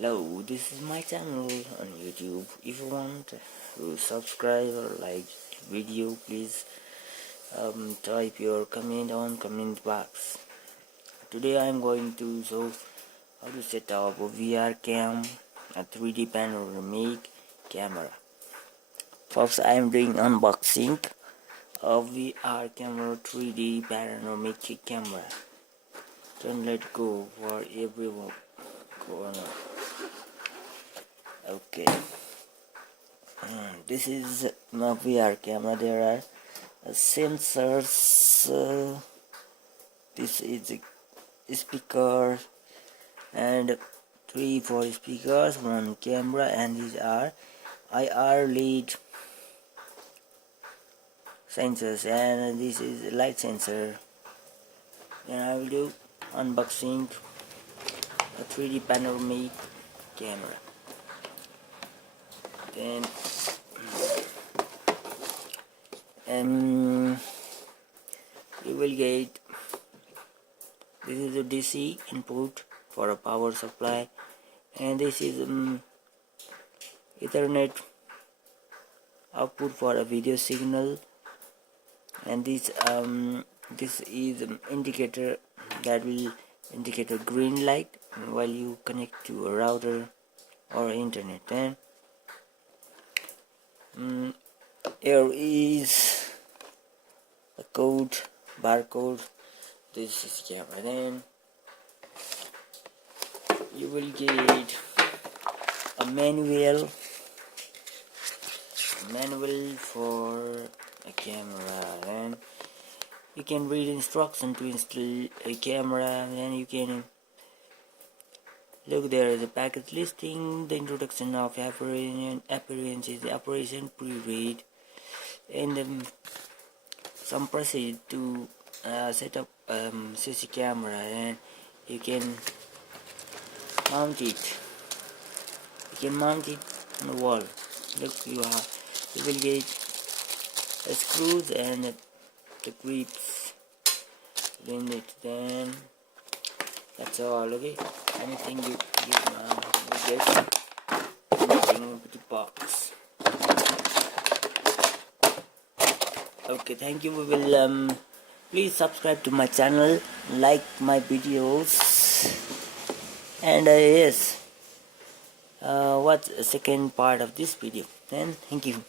Hello, this is my channel on YouTube. If you want to subscribe or like video, please type your comment on comment box. Today I am going to show how to set up a VR cam, a 3D panoramic camera. First, I am doing unboxing of VR camera 3D panoramic camera. Don't let go for every corner. Okay, this is my VR camera. There are sensors. This is a speaker and 3 4 speakers, one camera, and these are IR lead sensors, and this is a light sensor. And I will do unboxing a 3D panoramic camera. Then you will get, this is a DC input for a power supply, and this is Ethernet output for a video signal, and this is indicator that will indicate a green light while you connect to a router or internet. And here is a code, barcode. This is camera. Then you will get a manual for a camera, and you can read instruction to install a camera. And then you can look, there is a package listing, the introduction of appearances, the operation pre-read, and some procedure to set up CC camera, and you can mount it. You can mount it on the wall. Look, you will get the screws and the grips in it. Then that's all. Okay, anything you get anything in the box. Okay, thank you. We will please subscribe to my channel, like my videos, and yes, watch the second part of this video. Then thank you.